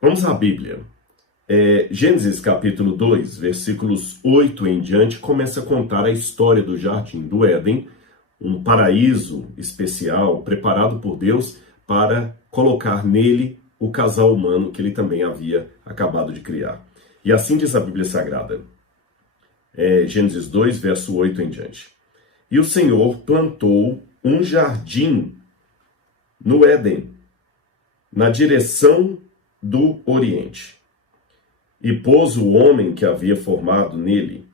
Vamos à Bíblia. Gênesis capítulo 2, versículos 8 em diante, começa a contar a história do Jardim do Éden, um paraíso especial preparado por Deus para colocar nele o casal humano que ele também havia acabado de criar. E assim diz a Bíblia Sagrada, Gênesis 2, verso 8 em diante. E o Senhor plantou um jardim no Éden, na direção do Oriente, e pôs o homem que havia formado nele.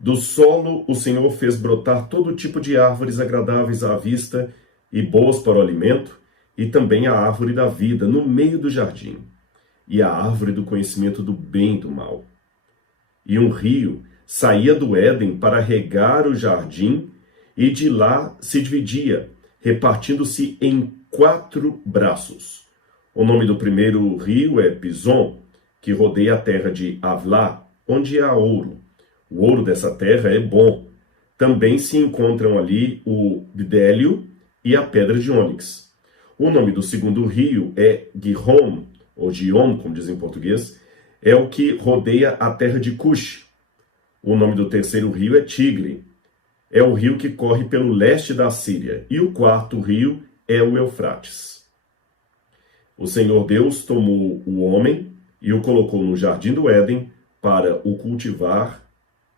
Do solo o Senhor fez brotar todo tipo de árvores agradáveis à vista e boas para o alimento, e também a árvore da vida no meio do jardim, e a árvore do conhecimento do bem e do mal. E um rio saía do Éden para regar o jardim, e de lá se dividia, repartindo-se em 4 braços. O nome do primeiro rio é Pison, que rodeia a terra de Havilá, onde há ouro. O ouro dessa terra é bom. Também se encontram ali o bidélio e a pedra de ônix. O nome do segundo rio é Gihon, ou Gion, como dizem em português, é o que rodeia a terra de Cush. O nome do terceiro rio é Tigre, é o rio que corre pelo leste da Síria. E o quarto rio é o Eufrates. O Senhor Deus tomou o homem e o colocou no jardim do Éden para o cultivar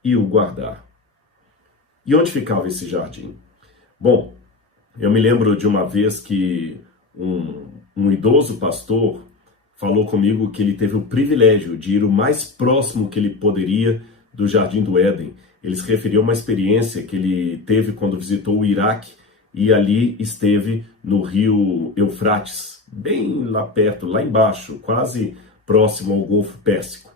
e o guardar. E onde ficava esse jardim? Bom, eu me lembro de uma vez que um idoso pastor falou comigo que ele teve o privilégio de ir o mais próximo que ele poderia do Jardim do Éden. Ele se referiu a uma experiência que ele teve quando visitou o Iraque e ali esteve no rio Eufrates, bem lá perto, lá embaixo, quase próximo ao Golfo Pérsico.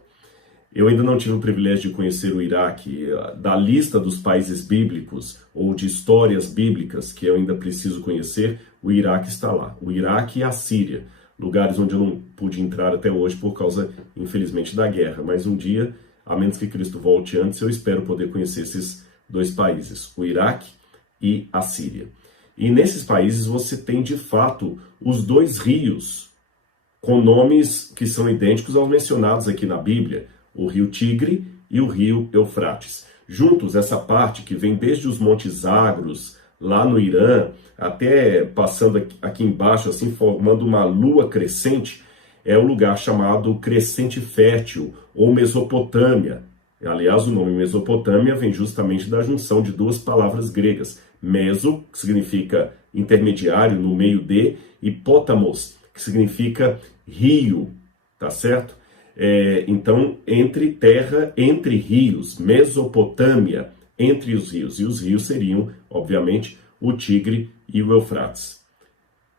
Eu ainda não tive o privilégio de conhecer o Iraque. Da lista dos países bíblicos ou de histórias bíblicas que eu ainda preciso conhecer, o Iraque está lá. O Iraque e a Síria, lugares onde eu não pude entrar até hoje por causa, infelizmente, da guerra. Mas um dia, a menos que Cristo volte antes, eu espero poder conhecer esses 2 países, o Iraque e a Síria. E nesses países você tem, de fato, os 2 rios, com nomes que são idênticos aos mencionados aqui na Bíblia, o rio Tigre e o rio Eufrates. Juntos, essa parte que vem desde os Montes Zagros, lá no Irã, até passando aqui embaixo, assim, formando uma lua crescente, é o lugar chamado Crescente Fértil, ou Mesopotâmia. Aliás, o nome Mesopotâmia vem justamente da junção de 2 palavras gregas. Meso, que significa intermediário, no meio de, e potamos, que significa rio, tá certo? Então, entre terra, entre rios, Mesopotâmia, entre os rios. E os rios seriam, obviamente, o Tigre e o Eufrates.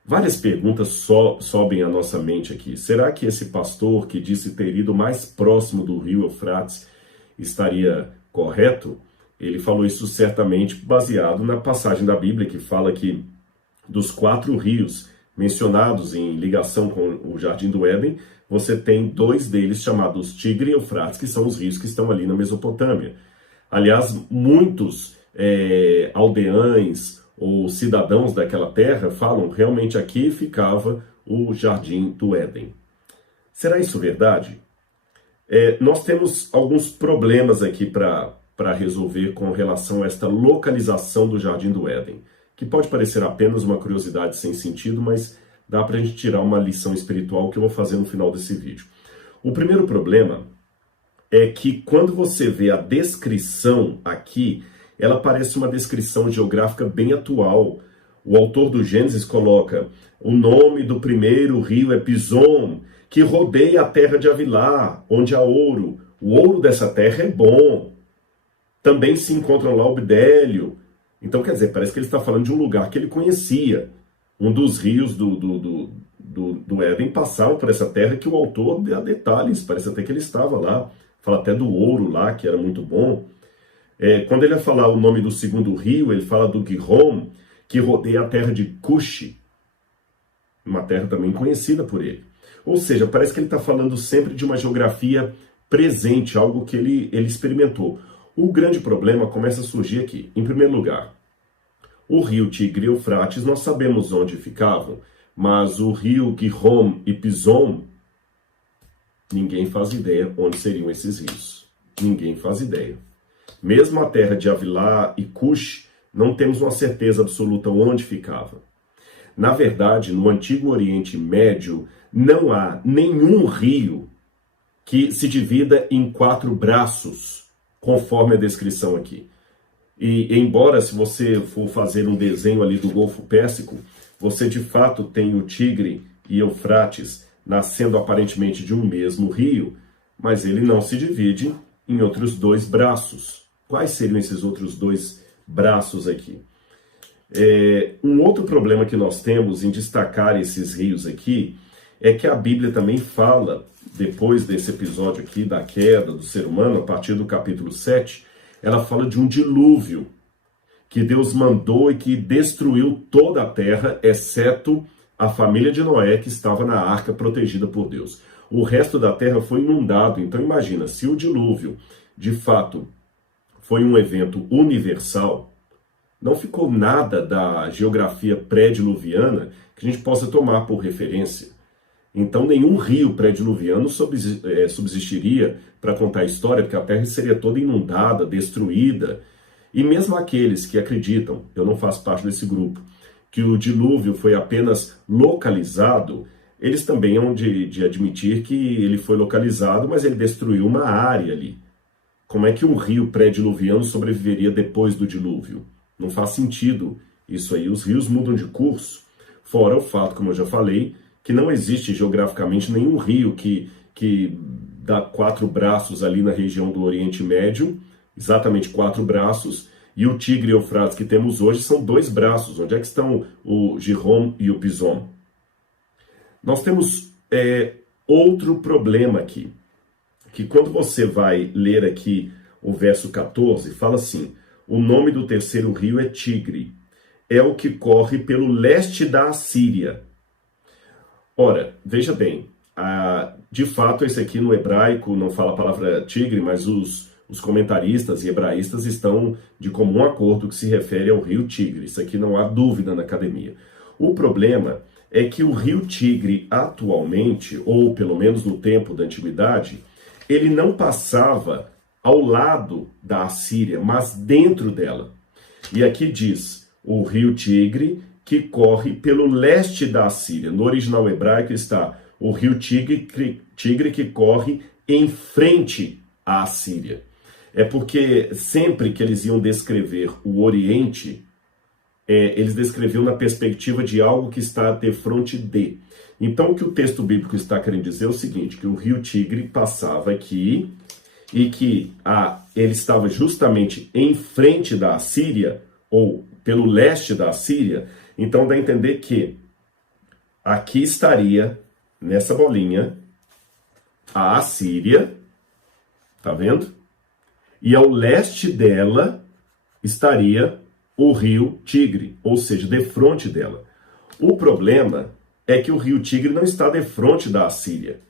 Várias perguntas sobem à nossa mente aqui. Será que esse pastor que disse ter ido mais próximo do rio Eufrates estaria correto? Ele falou isso certamente baseado na passagem da Bíblia que fala que dos 4 rios mencionados em ligação com o Jardim do Éden, você tem 2 deles chamados Tigre e Eufrates, que são os rios que estão ali na Mesopotâmia. Aliás, muitos aldeães ou cidadãos daquela terra falam, realmente aqui ficava o Jardim do Éden. Será isso verdade? Nós temos alguns problemas aqui para resolver com relação a esta localização do Jardim do Éden, que pode parecer apenas uma curiosidade sem sentido, mas dá para a gente tirar uma lição espiritual que eu vou fazer no final desse vídeo. O primeiro problema é que quando você vê a descrição aqui, ela parece uma descrição geográfica bem atual. O autor do Gênesis coloca: o nome do primeiro rio é Pison, que rodeia a terra de Havilá, onde há ouro. O ouro dessa terra é bom. Também se encontram lá o bidélio. Então, quer dizer, parece que ele está falando de um lugar que ele conhecia. Um dos rios do Éden passavam por essa terra que o autor dá detalhes. Parece até que ele estava lá. Fala até do ouro lá, que era muito bom. Quando ele vai falar o nome do segundo rio, ele fala do Gihon, que rodeia a terra de Cush. Uma terra também conhecida por ele. Ou seja, parece que ele está falando sempre de uma geografia presente, algo que ele experimentou. O grande problema começa a surgir aqui. Em primeiro lugar, o rio Tigre e Eufrates, nós sabemos onde ficavam, mas o rio Gihon e Pison Ninguém faz ideia onde seriam esses rios. Ninguém faz ideia. Mesmo a terra de Avilá e Cush, não temos uma certeza absoluta onde ficava. Na verdade, no Antigo Oriente Médio, não há nenhum rio que se divida em 4 braços, conforme a descrição aqui. E embora, se você for fazer um desenho ali do Golfo Pérsico, você de fato tem o Tigre e Eufrates nascendo aparentemente de um mesmo rio, mas ele não se divide em outros 2 braços. Quais seriam esses outros 2 braços aqui? Um outro problema que nós temos em destacar esses rios aqui é que a Bíblia também fala, depois desse episódio aqui da queda do ser humano, a partir do capítulo 7, ela fala de um dilúvio que Deus mandou e que destruiu toda a terra, exceto a família de Noé, que estava na arca protegida por Deus. O resto da terra foi inundado. Então imagina, se o dilúvio, de fato, foi um evento universal, não ficou nada da geografia pré-diluviana que a gente possa tomar por referência. Então nenhum rio pré-diluviano subsistiria para contar a história, porque a terra seria toda inundada, destruída. E mesmo aqueles que acreditam, eu não faço parte desse grupo, que o dilúvio foi apenas localizado, eles também hão de admitir que ele foi localizado, mas ele destruiu uma área ali. Como é que um rio pré-diluviano sobreviveria depois do dilúvio? Não faz sentido isso aí. Os rios mudam de curso, fora o fato, como eu já falei, que não existe geograficamente nenhum rio que dá 4 braços ali na região do Oriente Médio, exatamente 4 braços, e o Tigre e o Eufrates que temos hoje são 2 braços. Onde é que estão o Gihon e o Pison? Nós temos outro problema aqui, que quando você vai ler aqui o verso 14, fala assim: o nome do terceiro rio é Tigre, é o que corre pelo leste da Assíria. Ora, veja bem, de fato esse aqui no hebraico não fala a palavra tigre, mas os comentaristas e hebraístas estão de comum acordo que se refere ao rio Tigre. Isso aqui não há dúvida na academia. O problema é que o rio Tigre atualmente, ou pelo menos no tempo da antiguidade, ele não passava ao lado da Assíria, mas dentro dela. E aqui diz, o rio Tigre que corre pelo leste da Assíria. No original hebraico está o rio Tigre que corre em frente à Assíria. É porque sempre que eles iam descrever o Oriente, eles descreviam na perspectiva de algo que está defronte de. Então o que o texto bíblico está querendo dizer é o seguinte, que o rio Tigre passava aqui e que ele estava justamente em frente da Assíria, ou pelo leste da Assíria. Então dá a entender que aqui estaria, nessa bolinha, a Assíria, tá vendo? E ao leste dela estaria o rio Tigre, ou seja, defronte dela. O problema é que o rio Tigre não está defronte da Assíria.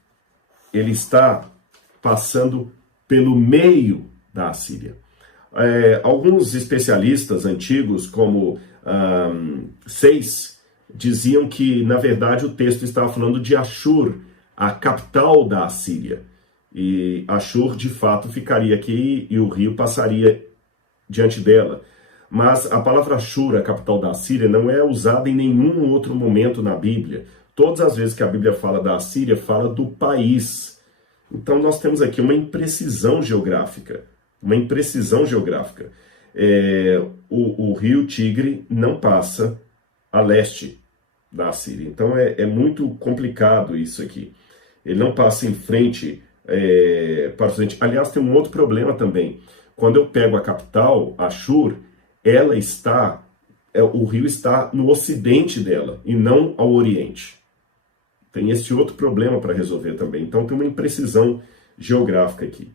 Ele está passando pelo meio da Assíria. Alguns especialistas antigos, como Seis, diziam que, na verdade, o texto estava falando de Ashur, a capital da Assíria. E Ashur, de fato, ficaria aqui e o rio passaria diante dela. Mas a palavra Ashur, a capital da Assíria, não é usada em nenhum outro momento na Bíblia. Todas as vezes que a Bíblia fala da Assíria, fala do país. Então nós temos aqui uma imprecisão geográfica. Uma imprecisão geográfica. O rio Tigre não passa a leste da Assíria. Então é muito complicado isso aqui. Ele não passa em frente para o ocidente. Aliás, tem um outro problema também. Quando eu pego a capital, Ashur, o rio está no ocidente dela e não ao oriente. Tem esse outro problema para resolver também. Então tem uma imprecisão geográfica aqui.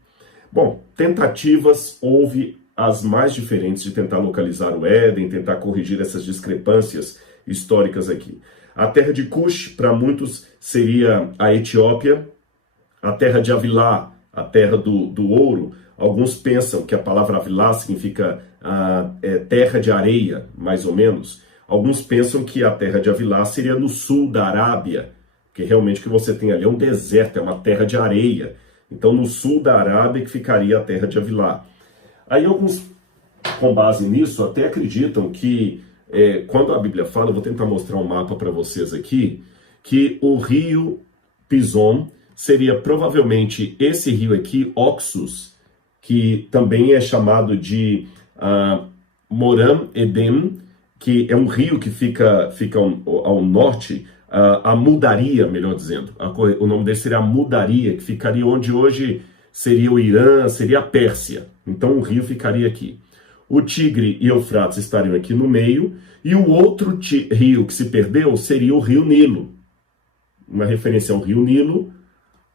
Bom, tentativas houve as mais diferentes de tentar localizar o Éden, tentar corrigir essas discrepâncias históricas aqui. A terra de Cush, para muitos, seria a Etiópia. A terra de Avilá, a terra do ouro. Alguns pensam que a palavra Avilá significa terra de areia, mais ou menos. Alguns pensam que a terra de Avilá seria no sul da Arábia, porque realmente o que você tem ali é um deserto, é uma terra de areia. Então no sul da Arábia que ficaria a terra de Havilá. Aí alguns, com base nisso, até acreditam que, quando a Bíblia fala, eu vou tentar mostrar um mapa para vocês aqui, que o rio Pison seria provavelmente esse rio aqui, Oxus, que também é chamado de Moram Edem, que é um rio que fica ao norte, a Mudaria, melhor dizendo. O nome dele seria a Mudaria, que ficaria onde hoje seria o Irã, seria a Pérsia. Então o rio ficaria aqui. O Tigre e Eufrates estariam aqui no meio, e o outro rio que se perdeu seria o rio Nilo. Uma referência ao rio Nilo,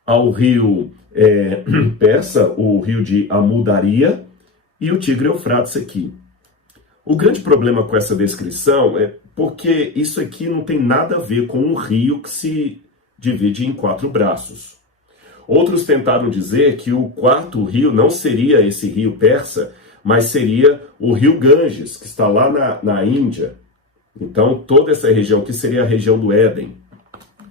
ao rio Persa, o rio de Amudaria, e o Tigre e Eufrates aqui. O grande problema com essa descrição é porque isso aqui não tem nada a ver com um rio que se divide em 4 braços. Outros tentaram dizer que o quarto rio não seria esse rio persa, mas seria o rio Ganges, que está lá na Índia. Então, toda essa região aqui seria a região do Éden.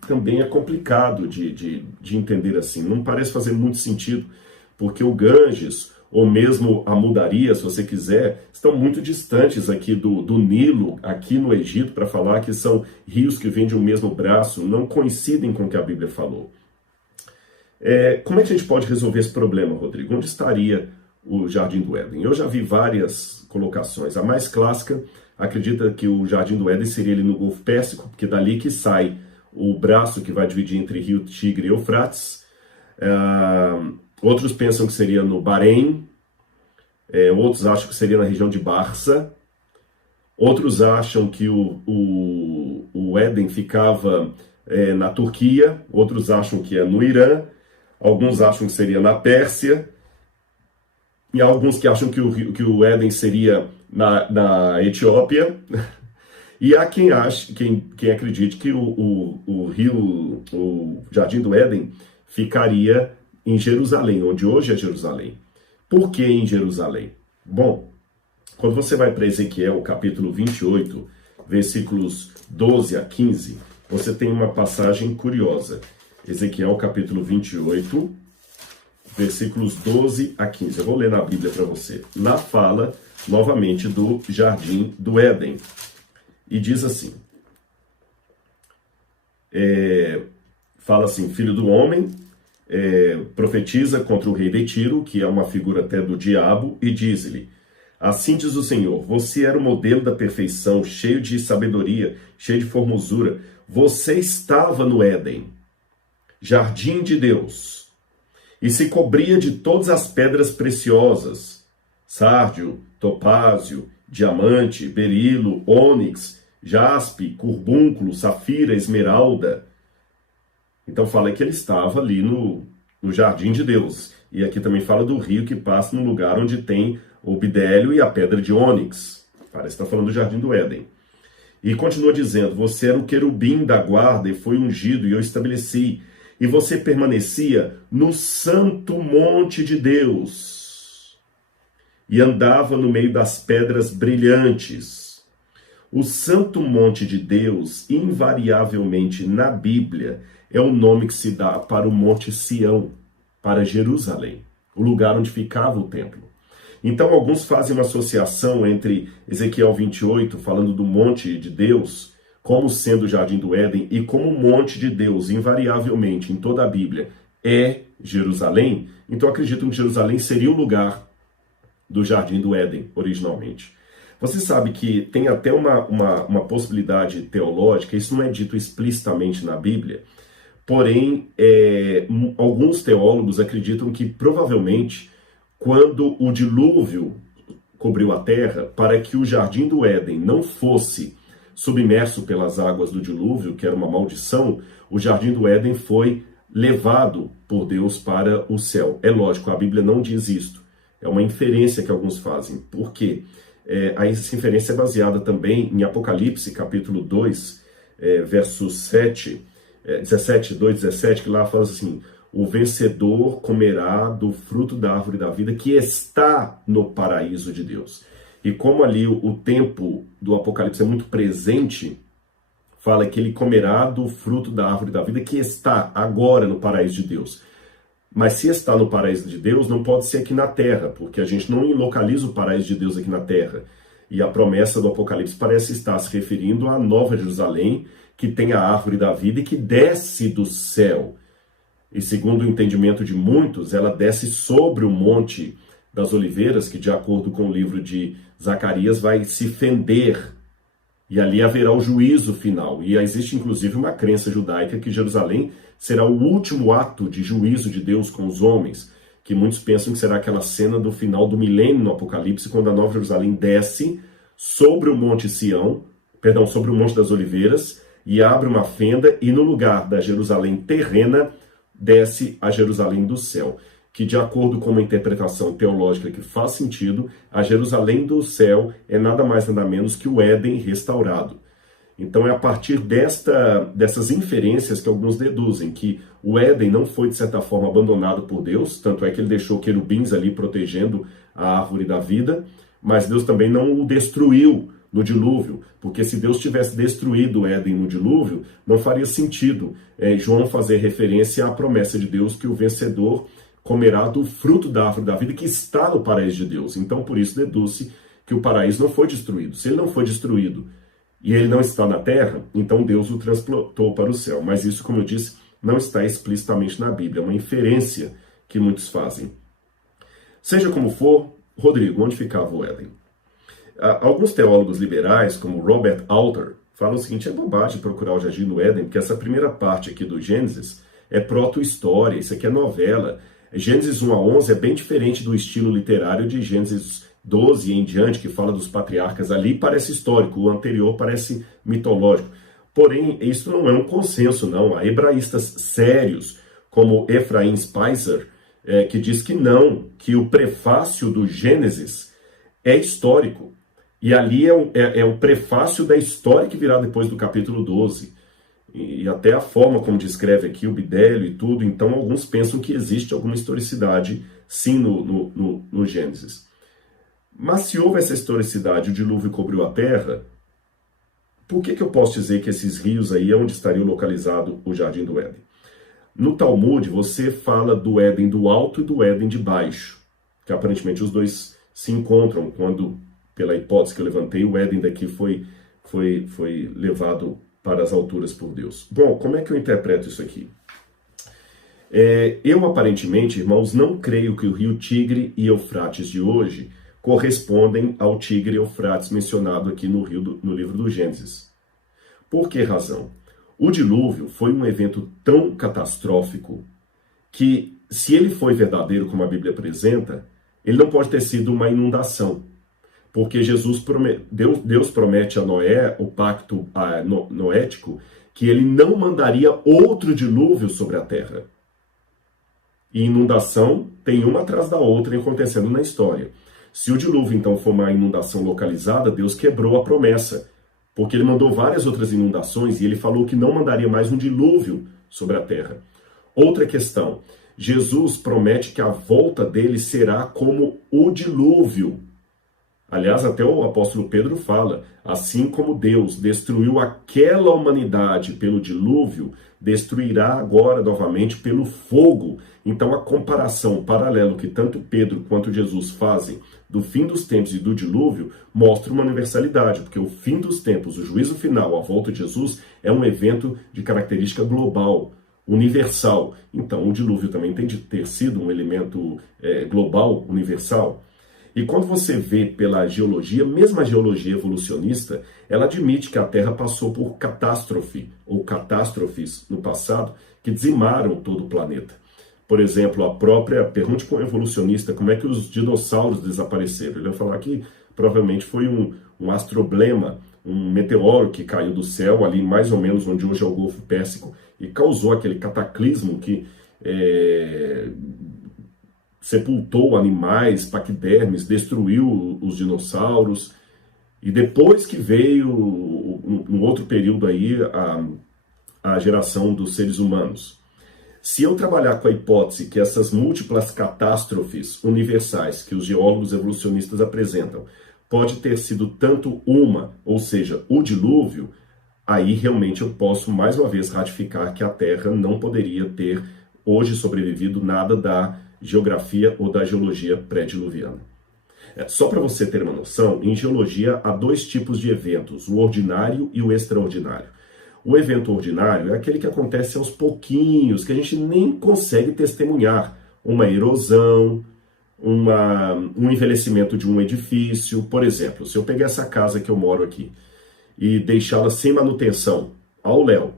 Também é complicado de entender assim. Não parece fazer muito sentido, porque o Ganges, ou mesmo a Mudaria, se você quiser, estão muito distantes aqui do Nilo, aqui no Egito, para falar que são rios que vêm de um mesmo braço, não coincidem com o que a Bíblia falou. Como é que a gente pode resolver esse problema, Rodrigo? Onde estaria o Jardim do Éden? Eu já vi várias colocações. A mais clássica acredita que o Jardim do Éden seria ali no Golfo Pérsico, porque dali que sai o braço que vai dividir entre Rio Tigre e Eufrates. Outros pensam que seria no Bahrein, outros acham que seria na região de Barça, outros acham que o Éden ficava na Turquia, outros acham que é no Irã, alguns acham que seria na Pérsia, e há alguns que acham que o Éden seria na Etiópia, e há quem acredite que o Jardim do Éden ficaria em Jerusalém, onde hoje é Jerusalém. Por que em Jerusalém? Bom, quando você vai para Ezequiel, capítulo 28, versículos 12 a 15, você tem uma passagem curiosa. Ezequiel, capítulo 28, versículos 12 a 15. Eu vou ler na Bíblia para você. Lá fala, novamente, do Jardim do Éden. E diz assim, fala assim, filho do homem, profetiza contra o rei de Tiro, que é uma figura até do diabo, e diz-lhe, assim diz o Senhor, você era o modelo da perfeição, cheio de sabedoria, cheio de formosura, você estava no Éden, jardim de Deus, e se cobria de todas as pedras preciosas, sárdio, topázio, diamante, berilo, ônix, jaspe, curbúnculo, safira, esmeralda. Então fala que ele estava ali no jardim de Deus. E aqui também fala do rio que passa no lugar onde tem o bidélio e a pedra de ônix. Parece que está falando do jardim do Éden. E continua dizendo, você era o querubim da guarda e foi ungido e eu estabeleci. E você permanecia no santo monte de Deus. E andava no meio das pedras brilhantes. O santo monte de Deus, invariavelmente na Bíblia, é o nome que se dá para o Monte Sião, para Jerusalém, o lugar onde ficava o templo. Então alguns fazem uma associação entre Ezequiel 28, falando do monte de Deus, como sendo o Jardim do Éden, e como o monte de Deus, invariavelmente, em toda a Bíblia, é Jerusalém. Então acreditam que Jerusalém seria o lugar do Jardim do Éden, originalmente. Você sabe que tem até uma possibilidade teológica, isso não é dito explicitamente na Bíblia, porém, alguns teólogos acreditam que provavelmente, quando o dilúvio cobriu a terra, para que o Jardim do Éden não fosse submerso pelas águas do dilúvio, que era uma maldição, o Jardim do Éden foi levado por Deus para o céu. É lógico, a Bíblia não diz isto. É uma inferência que alguns fazem. Por quê? Essa inferência é baseada também em Apocalipse, capítulo 2, versos 17, 2, 17, que lá fala assim, o vencedor comerá do fruto da árvore da vida que está no paraíso de Deus. E como ali o tempo do Apocalipse é muito presente, fala que ele comerá do fruto da árvore da vida que está agora no paraíso de Deus. Mas se está no paraíso de Deus, não pode ser aqui na terra, porque a gente não localiza o paraíso de Deus aqui na terra. E a promessa do Apocalipse parece estar se referindo à Nova Jerusalém, que tem a árvore da vida e que desce do céu. E segundo o entendimento de muitos, ela desce sobre o Monte das Oliveiras, que de acordo com o livro de Zacarias vai se fender. E ali haverá o juízo final. E existe inclusive uma crença judaica que Jerusalém será o último ato de juízo de Deus com os homens, que muitos pensam que será aquela cena do final do milênio no Apocalipse, quando a Nova Jerusalém desce sobre o Monte Sião, perdão, sobre o Monte das Oliveiras, e abre uma fenda, e no lugar da Jerusalém terrena, desce a Jerusalém do céu, que de acordo com uma interpretação teológica que faz sentido, a Jerusalém do céu é nada mais nada menos que o Éden restaurado. Então é a partir dessas inferências que alguns deduzem que o Éden não foi de certa forma abandonado por Deus, tanto é que ele deixou querubins ali protegendo a árvore da vida, mas Deus também não o destruiu no dilúvio, porque se Deus tivesse destruído o Éden no dilúvio, não faria sentido João fazer referência à promessa de Deus que o vencedor comerá do fruto da árvore da vida que está no paraíso de Deus. Então por isso deduz-se que o paraíso não foi destruído. Se ele não foi destruído e ele não está na terra, então Deus o transportou para o céu. Mas isso, como eu disse, não está explicitamente na Bíblia, é uma inferência que muitos fazem. Seja como for, Rodrigo, onde ficava o Éden? Alguns teólogos liberais, como Robert Alter, falam o seguinte: é bobagem procurar o jardim do Éden, porque essa primeira parte aqui do Gênesis é proto-história, isso aqui é novela. Gênesis 1 a 11 é bem diferente do estilo literário de Gênesis 12 em diante, que fala dos patriarcas. Ali parece histórico, o anterior parece mitológico. Porém, isso não é um consenso, não. Há hebraístas sérios, como Ephraim Spicer, que diz que não, que o prefácio do Gênesis é histórico. E ali é o prefácio da história que virá depois do capítulo 12. E até a forma como descreve aqui o Bidélio e tudo. Então, alguns pensam que existe alguma historicidade, sim, no Gênesis. Mas se houve essa historicidade, o dilúvio cobriu a terra, por que eu posso dizer que esses rios aí é onde estaria localizado o Jardim do Éden? No Talmud, você fala do Éden do alto e do Éden de baixo, que aparentemente os dois se encontram quando, pela hipótese que eu levantei, o Éden daqui foi levado para as alturas por Deus. Bom, como é que eu interpreto isso aqui? Eu, aparentemente, irmãos, não creio que o rio Tigre e Eufrates de hoje correspondem ao Tigre e Eufrates mencionado aqui no livro do Gênesis. Por que razão? O dilúvio foi um evento tão catastrófico que, se ele foi verdadeiro como a Bíblia apresenta, ele não pode ter sido uma inundação. Porque Deus promete a Noé, o pacto noético, que ele não mandaria outro dilúvio sobre a terra. E inundação tem uma atrás da outra acontecendo na história. Se o dilúvio, então, for uma inundação localizada, Deus quebrou a promessa, porque ele mandou várias outras inundações e ele falou que não mandaria mais um dilúvio sobre a terra. Outra questão, Jesus promete que a volta dele será como o dilúvio. Aliás, até o apóstolo Pedro fala, assim como Deus destruiu aquela humanidade pelo dilúvio, destruirá agora novamente pelo fogo. Então a comparação, o paralelo que tanto Pedro quanto Jesus fazem do fim dos tempos e do dilúvio, mostra uma universalidade, porque o fim dos tempos, o juízo final, a volta de Jesus, é um evento de característica global, universal. Então o dilúvio também tem de ter sido um elemento global, universal. E quando você vê pela geologia, mesmo a geologia evolucionista, ela admite que a Terra passou por catástrofe, ou catástrofes no passado, que dizimaram todo o planeta. Por exemplo, pergunte para um evolucionista como é que os dinossauros desapareceram. Ele vai falar que provavelmente foi um astroblema, um meteoro que caiu do céu, ali mais ou menos onde hoje é o Golfo Pérsico, e causou aquele cataclismo que sepultou animais, paquidermes, destruiu os dinossauros. E depois que veio, no outro período aí, a geração dos seres humanos. Se eu trabalhar com a hipótese que essas múltiplas catástrofes universais que os geólogos evolucionistas apresentam pode ter sido tanto uma, ou seja, o dilúvio, aí realmente eu posso mais uma vez ratificar que a Terra não poderia ter hoje sobrevivido nada da geografia ou da geologia pré-diluviana. Só para você ter uma noção, em geologia há dois tipos de eventos, o ordinário e o extraordinário. O evento ordinário é aquele que acontece aos pouquinhos, que a gente nem consegue testemunhar. Uma erosão, um envelhecimento de um edifício. Por exemplo, se eu pegar essa casa que eu moro aqui e deixá-la sem manutenção, ao léu,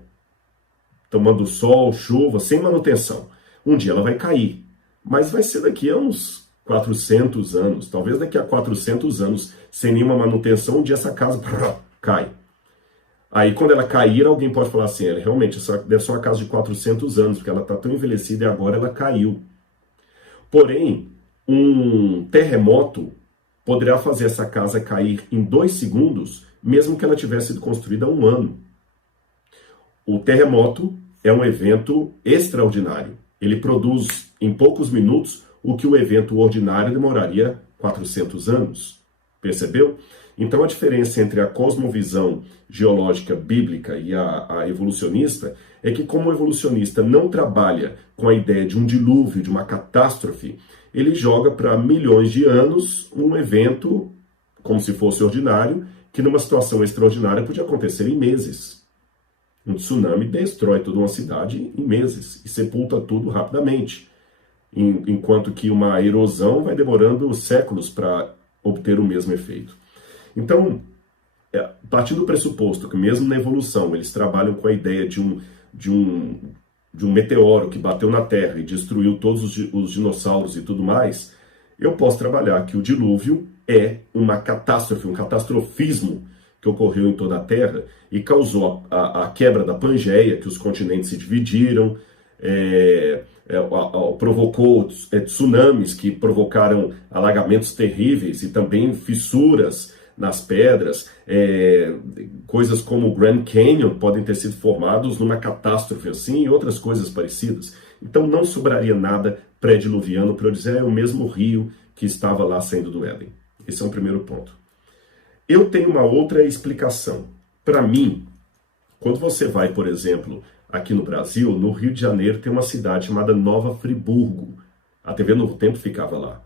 tomando sol, chuva, sem manutenção, um dia ela vai cair. Mas vai ser daqui a uns 400 anos, talvez daqui a 400 anos, sem nenhuma manutenção, um dia essa casa cai. Aí quando ela cair, alguém pode falar assim, realmente, essa deve ser uma casa de 400 anos, porque ela está tão envelhecida e agora ela caiu. Porém, um terremoto poderá fazer essa casa cair em 2 segundos, mesmo que ela tivesse sido construída há 1 ano. O terremoto é um evento extraordinário. Ele produz em poucos minutos o que o evento ordinário demoraria 400 anos. Percebeu? Então a diferença entre a cosmovisão geológica bíblica e a evolucionista é que, como o evolucionista não trabalha com a ideia de um dilúvio, de uma catástrofe, ele joga para milhões de anos um evento como se fosse ordinário, que numa situação extraordinária podia acontecer em meses. Um tsunami destrói toda uma cidade em meses e sepulta tudo rapidamente, enquanto que uma erosão vai demorando séculos para obter o mesmo efeito. Então, partindo do pressuposto que mesmo na evolução eles trabalham com a ideia de um meteoro que bateu na Terra e destruiu todos os dinossauros e tudo mais, eu posso trabalhar que o dilúvio é uma catástrofe, um catastrofismo que ocorreu em toda a Terra e causou a quebra da Pangeia, que os continentes se dividiram, provocou tsunamis que provocaram alagamentos terríveis e também fissuras nas pedras, coisas como o Grand Canyon podem ter sido formados numa catástrofe assim e outras coisas parecidas. Então não sobraria nada pré-diluviano para eu dizer é o mesmo rio que estava lá saindo do Éden. Esse é um primeiro ponto. Eu tenho uma outra explicação. Para mim, quando você vai, por exemplo, aqui no Brasil, no Rio de Janeiro tem uma cidade chamada Nova Friburgo. A TV Novo Tempo ficava lá.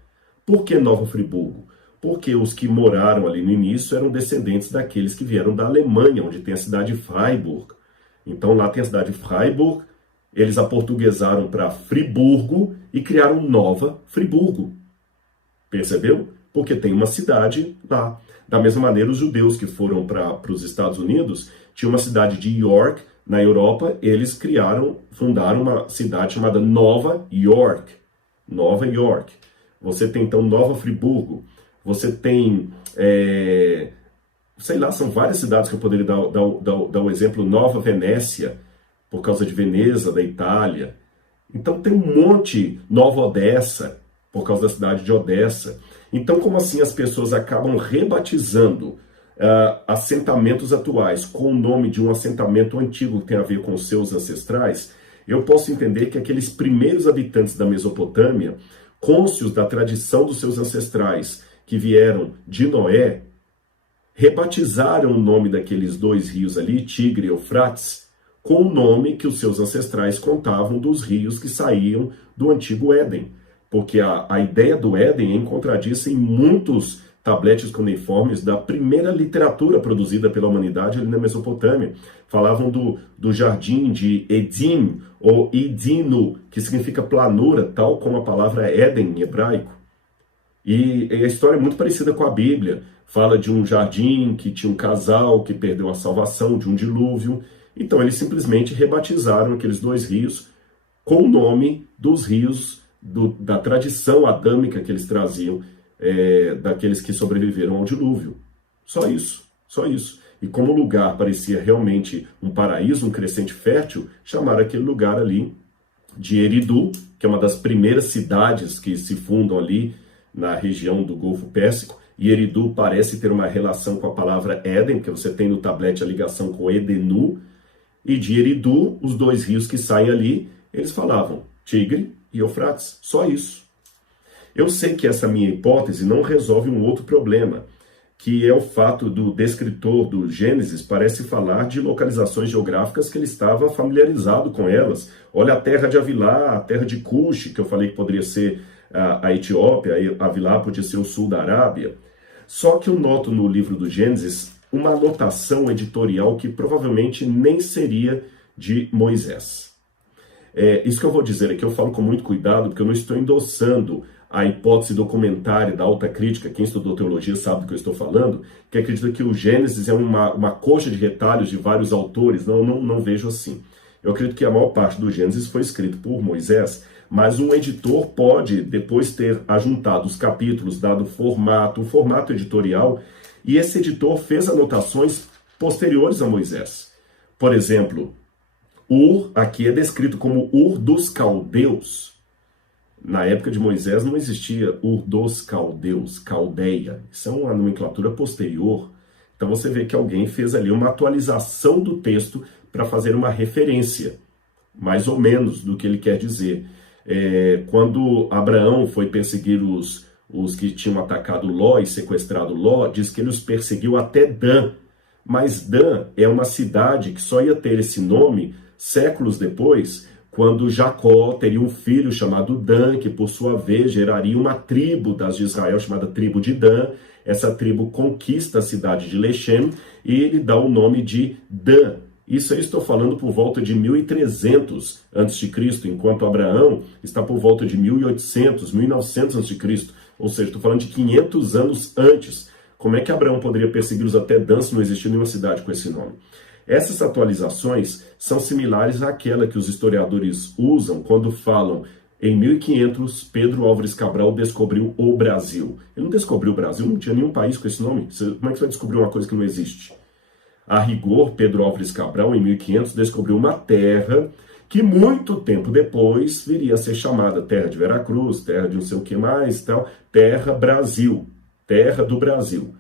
Por que Nova Friburgo? Porque os que moraram ali no início eram descendentes daqueles que vieram da Alemanha, onde tem a cidade de Freiburg. Então lá tem a cidade de Freiburg, eles aportuguesaram para Friburgo e criaram Nova Friburgo. Percebeu? Porque tem uma cidade lá. Da mesma maneira, os judeus que foram para os Estados Unidos, tinha uma cidade de York, na Europa, eles fundaram uma cidade chamada Nova York. Nova York. Você tem então Nova Friburgo. Você tem, sei lá, são várias cidades que eu poderia dar o exemplo. Nova Venécia, por causa de Veneza, da Itália. Então tem um monte, Nova Odessa, por causa da cidade de Odessa. Então, como assim as pessoas acabam rebatizando assentamentos atuais com o nome de um assentamento antigo que tem a ver com os seus ancestrais? Eu posso entender que aqueles primeiros habitantes da Mesopotâmia, cônscios da tradição dos seus ancestrais, que vieram de Noé, rebatizaram o nome daqueles 2 rios ali, Tigre e Eufrates, com o nome que os seus ancestrais contavam dos rios que saíam do antigo Éden. Porque a ideia do Éden encontradiça em muitos tabletes cuneiformes da primeira literatura produzida pela humanidade ali na Mesopotâmia. Falavam do jardim de Edim, ou Edino, que significa planura, tal como a palavra Éden em hebraico. E a história é muito parecida com a Bíblia. Fala de um jardim que tinha um casal que perdeu a salvação, de um dilúvio. Então eles simplesmente rebatizaram aqueles 2 rios com o nome dos rios da tradição adâmica que eles traziam, daqueles que sobreviveram ao dilúvio. Só isso, só isso. E como o lugar parecia realmente um paraíso, um crescente fértil, chamaram aquele lugar ali de Eridu, que é uma das primeiras cidades que se fundam ali na região do Golfo Pérsico. E Eridu parece ter uma relação com a palavra Éden, porque você tem no tablete a ligação com Edenu. E de Eridu, os 2 rios que saem ali, eles falavam Tigre e Eufrates, só isso. Eu sei que essa minha hipótese não resolve um outro problema. que é o fato do descritor do Gênesis parece falar de localizações geográficas que ele estava familiarizado com elas. Olha a terra de Avilá, a terra de Cush, que eu falei que poderia ser a Etiópia, Avilá podia ser o sul da Arábia. Só que eu noto no livro do Gênesis uma anotação editorial que provavelmente nem seria de Moisés. Isso que eu vou dizer aqui, eu falo com muito cuidado, porque eu não estou endossando a hipótese documentária da alta crítica. Quem estudou teologia sabe do que eu estou falando, que acredita que o Gênesis é uma coxa de retalhos de vários autores. Não vejo assim. Eu acredito que a maior parte do Gênesis foi escrito por Moisés, mas um editor pode depois ter ajuntado os capítulos, dado o formato editorial, e esse editor fez anotações posteriores a Moisés. Por exemplo, Ur aqui é descrito como Ur dos Caldeus. Na época de Moisés não existia Ur dos Caldeus, Caldeia. Isso é uma nomenclatura posterior. Então você vê que alguém fez ali uma atualização do texto para fazer uma referência, mais ou menos, do que ele quer dizer. Quando Abraão foi perseguir os que tinham atacado Ló e sequestrado Ló, diz que ele os perseguiu até Dan. Mas Dan é uma cidade que só ia ter esse nome séculos depois, quando Jacó teria um filho chamado Dan, que por sua vez geraria uma tribo das de Israel chamada tribo de Dan. Essa tribo conquista a cidade de Lechem e ele dá o nome de Dan. Isso eu estou falando por volta de 1300 a.C., enquanto Abraão está por volta de 1800, 1900 a.C., ou seja, estou falando de 500 anos antes. Como é que Abraão poderia persegui-los até Dan se não existia nenhuma cidade com esse nome? Essas atualizações são similares àquela que os historiadores usam quando falam em 1500, Pedro Álvares Cabral descobriu o Brasil. Ele não descobriu o Brasil, não tinha nenhum país com esse nome. Como é que você vai descobrir uma coisa que não existe? A rigor, Pedro Álvares Cabral, em 1500, descobriu uma terra que muito tempo depois viria a ser chamada Terra de Veracruz, Terra de não sei o que mais, tal, Terra Brasil, Terra do Brasil.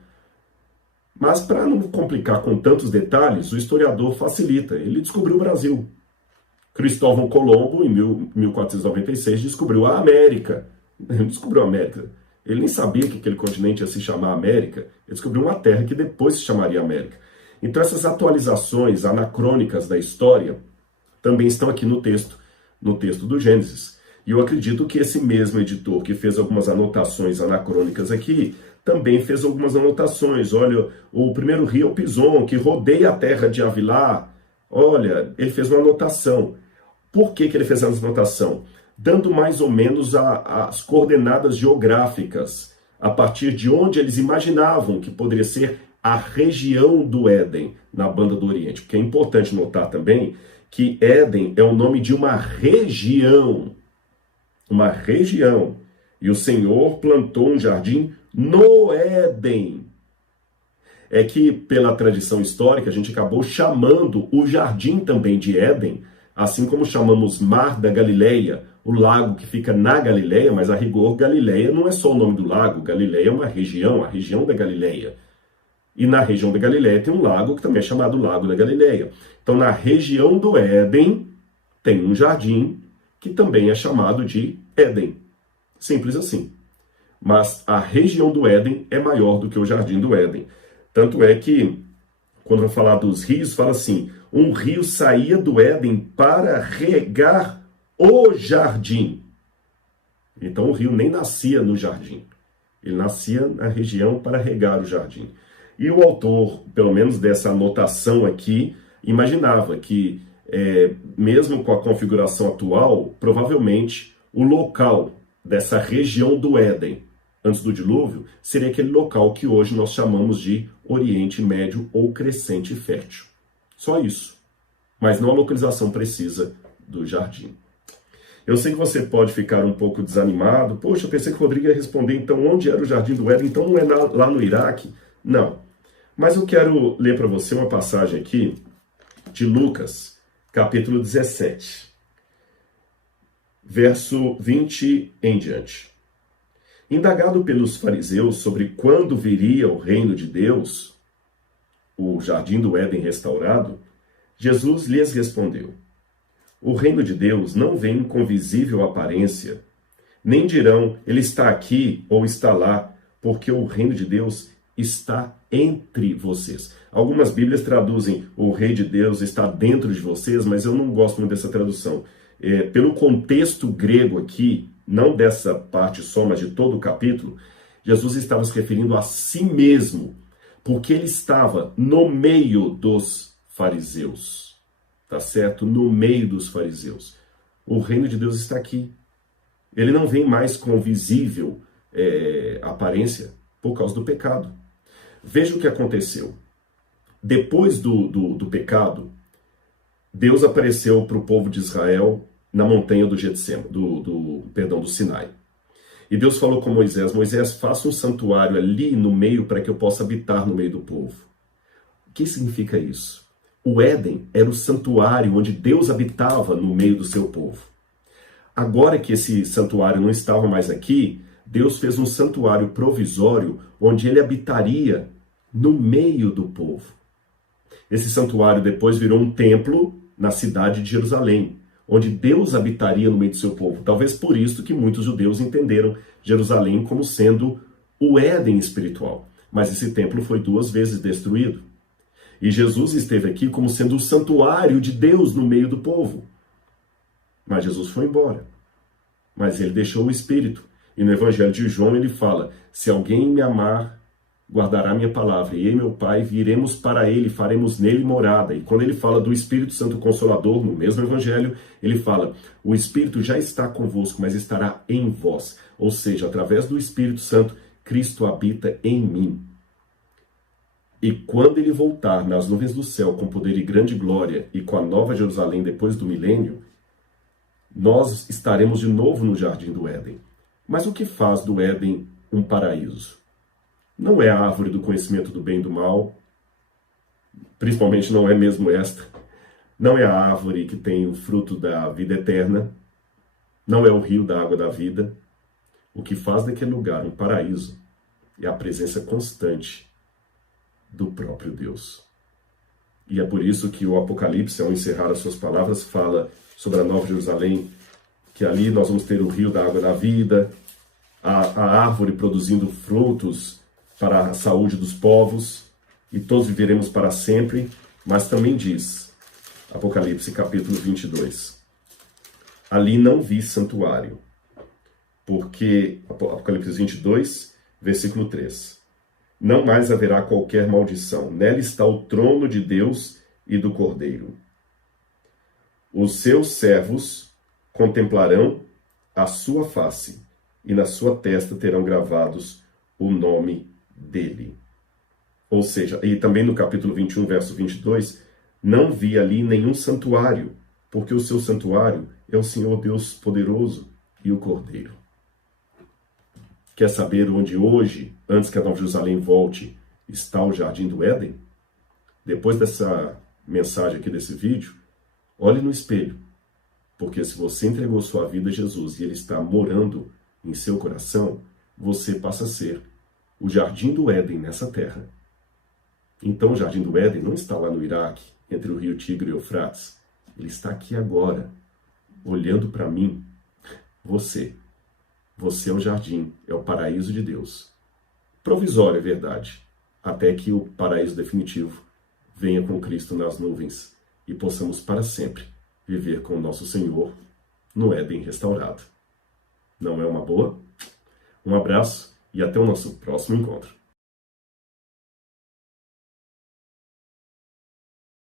Mas para não complicar com tantos detalhes, o historiador facilita, ele descobriu o Brasil. Cristóvão Colombo, em 1496, descobriu a América. Ele descobriu a América. Ele nem sabia que aquele continente ia se chamar América. Ele descobriu uma terra que depois se chamaria América. Então essas atualizações anacrônicas da história também estão aqui no texto do Gênesis. E eu acredito que esse mesmo editor que fez algumas anotações anacrônicas aqui, também fez algumas anotações. Olha, o primeiro rio é o Pison, que rodeia a terra de Avilá. Olha, ele fez uma anotação. Por que ele fez essa anotação? Dando mais ou menos as coordenadas geográficas, a partir de onde eles imaginavam que poderia ser a região do Éden, na Banda do Oriente. Porque é importante notar também que Éden é o nome de uma região. Uma região. E o Senhor plantou um jardim no Éden. É que, pela tradição histórica, a gente acabou chamando o jardim também de Éden, assim como chamamos Mar da Galileia, o lago que fica na Galileia, mas a rigor Galileia não é só o nome do lago, Galileia é uma região, a região da Galileia. E na região da Galileia tem um lago que também é chamado Lago da Galileia. Então, na região do Éden, tem um jardim que também é chamado de Éden. Simples assim. Mas a região do Éden é maior do que o jardim do Éden. Tanto é que, quando vai falar dos rios, fala assim, um rio saía do Éden para regar o jardim. Então o rio nem nascia no jardim. Ele nascia na região para regar o jardim. E o autor, pelo menos dessa anotação aqui, imaginava que, mesmo com a configuração atual, provavelmente o local dessa região do Éden, antes do dilúvio, seria aquele local que hoje nós chamamos de Oriente Médio ou Crescente Fértil. Só isso. Mas não a localização precisa do jardim. Eu sei que você pode ficar um pouco desanimado. Poxa, eu pensei que o Rodrigo ia responder, então, onde era o Jardim do Éden? Então não é lá no Iraque? Não. Mas eu quero ler para você uma passagem aqui de Lucas, capítulo 17, verso 20 em diante. Indagado pelos fariseus sobre quando viria o reino de Deus, o Jardim do Éden restaurado, Jesus lhes respondeu: o reino de Deus não vem com visível aparência, nem dirão, ele está aqui ou está lá, porque o reino de Deus está entre vocês. Algumas Bíblias traduzem o Rei de Deus está dentro de vocês, mas eu não gosto muito dessa tradução. Pelo contexto grego aqui, não dessa parte só, mas de todo o capítulo, Jesus estava se referindo a si mesmo, porque ele estava no meio dos fariseus, tá certo? No meio dos fariseus. O reino de Deus está aqui. Ele não vem mais com visível aparência por causa do pecado. Veja o que aconteceu. Depois do pecado, Deus apareceu para o povo de Israel na montanha do Getsêmani, do Sinai. E Deus falou com Moisés: Moisés, faça um santuário ali no meio para que eu possa habitar no meio do povo. O que significa isso? O Éden era o santuário onde Deus habitava no meio do seu povo. Agora que esse santuário não estava mais aqui, Deus fez um santuário provisório onde ele habitaria no meio do povo. Esse santuário depois virou um templo na cidade de Jerusalém, onde Deus habitaria no meio do seu povo. Talvez por isso que muitos judeus entenderam Jerusalém como sendo o Éden espiritual. Mas esse templo foi 2 vezes destruído. E Jesus esteve aqui como sendo o santuário de Deus no meio do povo. Mas Jesus foi embora. Mas ele deixou o Espírito. E no Evangelho de João ele fala: se alguém me amar, guardará minha palavra, e eu e meu Pai viremos para ele, faremos nele morada. E quando ele fala do Espírito Santo Consolador, no mesmo Evangelho, ele fala: o Espírito já está convosco, mas estará em vós. Ou seja, através do Espírito Santo, Cristo habita em mim. E quando ele voltar nas nuvens do céu com poder e grande glória, e com a nova Jerusalém depois do milênio, nós estaremos de novo no jardim do Éden. Mas o que faz do Éden um paraíso? Não é a árvore do conhecimento do bem e do mal, principalmente não é mesmo esta. Não é a árvore que tem o fruto da vida eterna, não é o rio da água da vida. O que faz daquele lugar um paraíso é a presença constante do próprio Deus. E é por isso que o Apocalipse, ao encerrar as suas palavras, fala sobre a Nova Jerusalém, que ali nós vamos ter o rio da água da vida, a árvore produzindo frutos para a saúde dos povos, e todos viveremos para sempre. Mas também diz, Apocalipse capítulo 22, ali não vi santuário, porque, Apocalipse 22, versículo 3, não mais haverá qualquer maldição, nela está o trono de Deus e do Cordeiro. Os seus servos contemplarão a sua face, e na sua testa terão gravados o nome dele. Ou seja, e também no capítulo 21, verso 22, não vi ali nenhum santuário, porque o seu santuário é o Senhor Deus poderoso e o Cordeiro. Quer saber onde hoje, antes que a Nova Jerusalém volte, está o Jardim do Éden? Depois dessa mensagem aqui, desse vídeo, olhe no espelho, porque se você entregou sua vida a Jesus e ele está morando em seu coração, você passa a ser o Jardim do Éden nessa terra. Então o Jardim do Éden não está lá no Iraque, entre o rio Tigre e o Eufrates. Ele está aqui agora, olhando para mim. Você é o jardim, é o paraíso de Deus. Provisório, é verdade, até que o paraíso definitivo venha com Cristo nas nuvens e possamos para sempre viver com o nosso Senhor no Éden restaurado. Não é uma boa? Um abraço e até o nosso próximo encontro.